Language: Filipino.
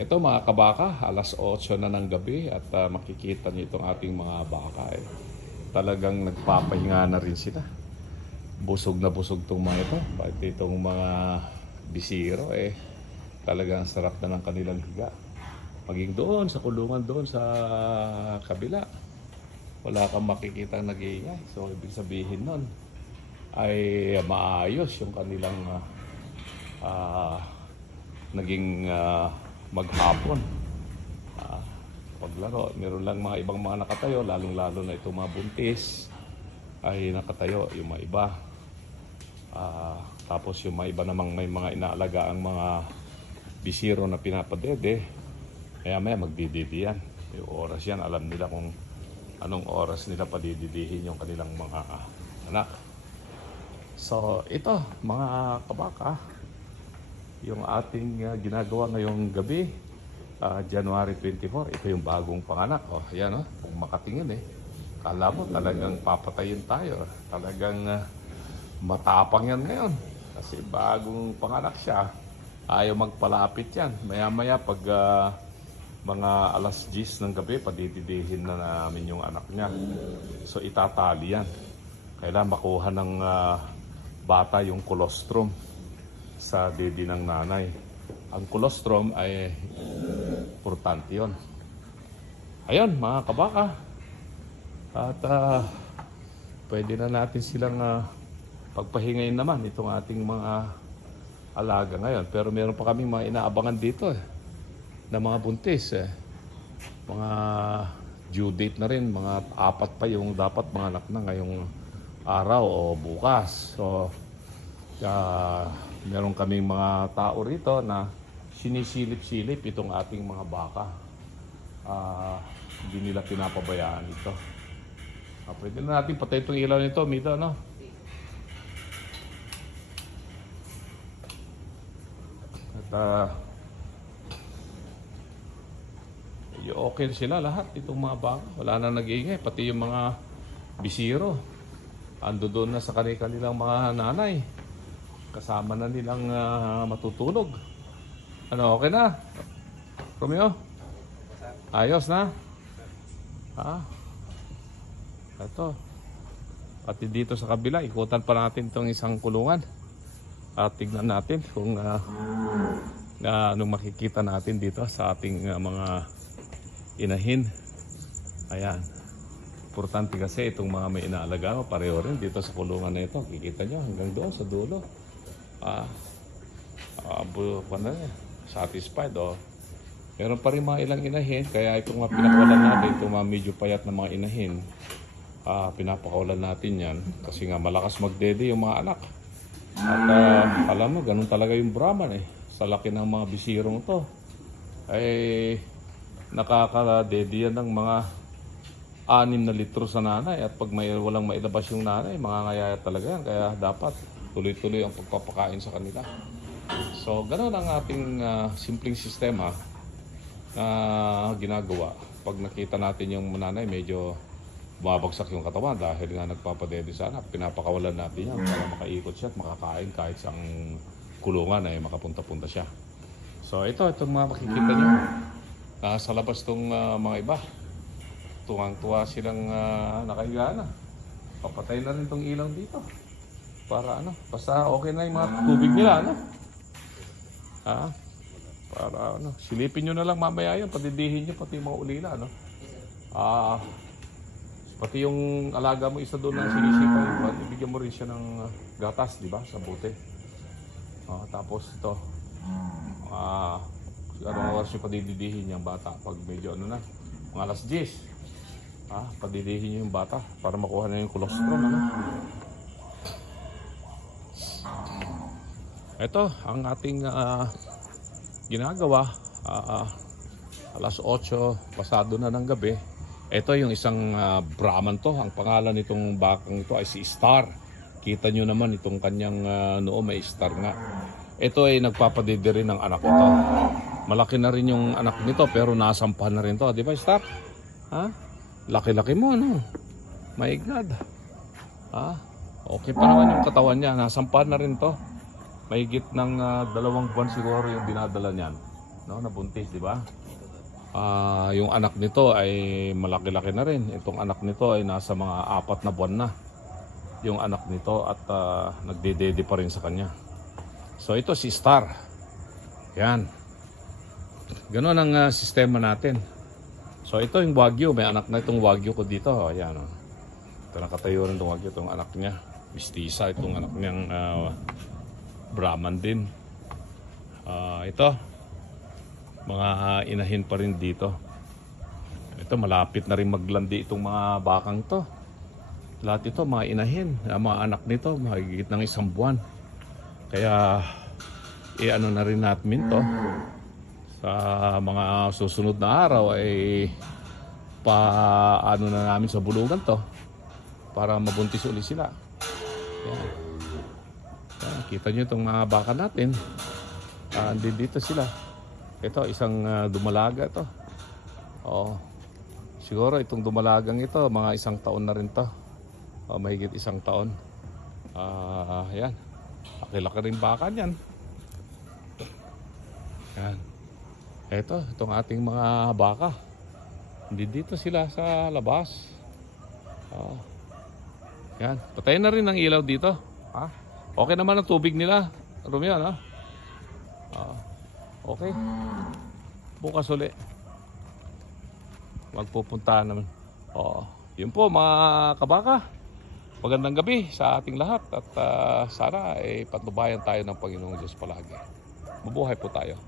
Ito mga kabaka, alas 8 na ng gabi at makikita niyo itong ating mga baka. Talagang nagpapahinga na rin sila. Busog na busog itong mga ito. Pati itong mga bisiro talagang sarap na ng kanilang higa. Maging doon sa kulungan doon sa kabila, wala kang makikita nag-iingay. So ibig sabihin nun ay maayos yung kanilang naging maghapon. Paglaro, meron lang mga ibang mga nakatayo, lalong-lalo na itong mga buntis ay nakatayo, yung mga iba. Tapos yung mga iba namang may mga inaalaga ang mga bisiro na pinapadede, maya magdididi yan. Yung oras yan, alam nila kung anong oras nila padididihin yung kanilang mga anak. So ito mga kabaka, yung ating ginagawa ngayong gabi, January 24, ito yung bagong panganak. Yan kung makatingin kala mo talagang papatayin tayo. Talagang matapang yan ngayon. Kasi bagong panganak siya, ayaw magpalapit yan. Maya-maya pag mga alas 10 ng gabi, padididihin na namin yung anak niya. So itatali yan. Kailangan makuha ng bata yung colostrum sa dede ng nanay. Ang colostrum ay importante yun. Ayun mga kabaka. At pwede na natin silang pagpahingayin naman itong ating mga alaga ngayon. Pero meron pa kami mga inaabangan dito na mga buntis. Mga due date na rin. Mga 4 pa yung dapat mga anak na ngayong araw o bukas. So meron kaming mga tao rito na sinisilip-silip itong ating mga baka. Hindi nila pinapabayaan ito. Pwede na natin patay itong ilaw nito, Mito, no? At okay sila lahat, itong mga baka. Wala na nag-iingay, pati yung mga bisiro. Ando doon na sa kanilang mga nanay. Kasama na nilang matutulog. Ano, okay na? Romeo? Ayos na? Ito. Pati dito sa kabila, ikutan pa natin itong isang kulungan. At tignan natin kung anong makikita natin dito sa ating mga inahin. Ayan. Importante kasi itong mga may inaalaga, pareho rin dito sa kulungan na ito. Kikita nyo hanggang doon sa dulo. Satisfied meron pa rin mga ilang inahin, kaya itong mga pinakawalan natin, itong mga medyo payat na mga inahin, pinapakawalan natin yan kasi nga malakas magdede yung mga anak. At alam mo, ganun talaga yung Brahman sa laki ng mga bisirong to ay nakakadede yan ng mga 6 na litro sa nanay, at pag walang mailabas yung nanay, mangangayaya talaga yan. Kaya dapat tuloy-tuloy ang pagpapakain sa kanila. So, ganoon ang ating simpleng sistema na ginagawa. Pag nakita natin yung nanay, medyo bumabagsak yung katawan dahil nga nagpapadede sa anak, pinapakawalan natin yan para makaikot siya at makakain kahit sa kulungan ay makapunta-punta siya. So, itong mga makikita nyo. Sa labas itong mga iba. Tuwang-tuwa silang nakahiga na. Papatay na rin itong ilaw dito. Para basta okay na yung mga tubig nila, para silipin nyo na lang mamaya yun, patidihin nyo pati yung mga ulila, pati yung alaga mo isa doon na sinisipa, ibigyan mo rin siya ng gatas, di ba, sa bote. Tapos ito, anong oras yung padidihin yung bata pag medyo mga alas 10. Padidihin nyo yung bata para makuha na yung colostrum, Ito ang ating ginagawa. Alas 8 pasado na ng gabi. Ito yung isang Brahman to. Ang pangalan nitong bakang ito ay si Star. Kita nyo naman itong kanyang noo, may star nga. Ito ay nagpapadede rin ng anak ito. Malaki na rin yung anak nito pero nasampahan na rin to. Di ba, Star? Laki-laki mo, My God. Okay pa naman yung katawan niya. Nasampahan na rin to. Mahigit ng 2 buwan siguro yung dinadala niyan. no, nabuntis, di ba? Yung anak nito ay malaki-laki na rin. Itong anak nito ay nasa mga 4 na buwan na. Yung anak nito at nagdedede pa rin sa kanya. So ito si Star. Yan. Ganon ang sistema natin. So ito yung Wagyu. May anak na itong Wagyu ko dito. Ayan. Oh. Ito nakatayo rin itong Wagyu. Itong anak niya. Mistisa. Itong anak niyang Brahman din. Ito. Mga inahin pa rin dito. Ito malapit na rin maglandi itong mga bakang to. Lahat ito mga inahin. Mga anak nito mahigit ng 1 buwan. Kaya ano na rin natin to. Sa mga susunod na araw ay paano na namin sa bulugan to para mabuntis ulit sila. Yan. Yan. Kita nyo itong mga baka natin. Dito sila. Ito isang dumalaga to. Oo. Siguro itong dumalagang ito mga 1 taon na rin to. Mahigit 1 taon. Yan. Laki-laki rin baka niyan. Yan. Itong ating mga baka. Dito sila sa labas. Yan. Patayin na rin ang ilaw dito. Okay naman ang tubig nila. Romeo, no? Okay. Bukas uli. Magpupuntahan naman. Yun po mga kabaka. Magandang gabi sa ating lahat. At sana patnubayan tayo ng Panginoong Diyos palagi. Mabuhay po tayo.